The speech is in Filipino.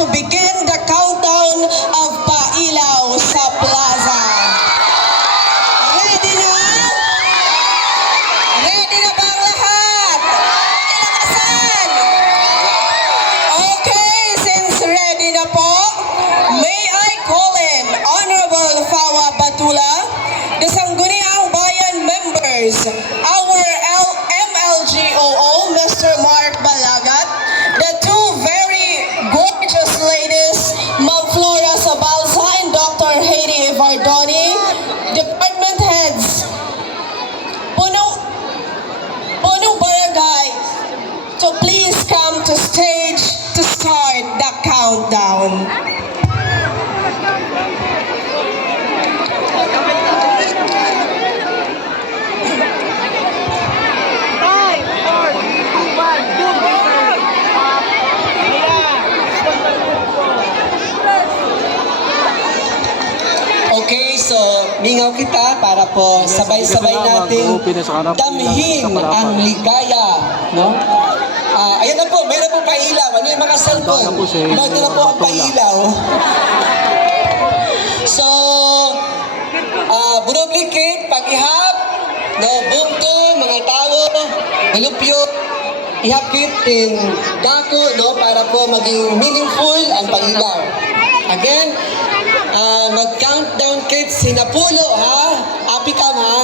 to begin the countdown of Pailaw sa Plaza. Ready na? Ready na ba ang lahat? Kilakasan! Okay, since ready na po, may I call in Honorable Fawa Batula, the Sangguniang Bayan members, our MLGOO, Mr. Mark Balagat, the two very gorgeous ladies, Ma'am Flora Sabalsa and Dr. Haiti Ivardoni, department heads, punong barangay, so please come to stage to start the countdown. Okay, so mingaw kita para po sabay-sabay natin damhin ang ligaya, no? Ayan na po, meron po pailaw. Ano yung mga cellphone? Ito na po ang pailaw. So, bunoblikit, pag-ihap, no, bungto, mga tao, nalupyo, ihapit in dako, no, para po maging meaningful ang pag-ilaw. Again, mag-countdown kids, sinapulo, ha? Api ka, ha?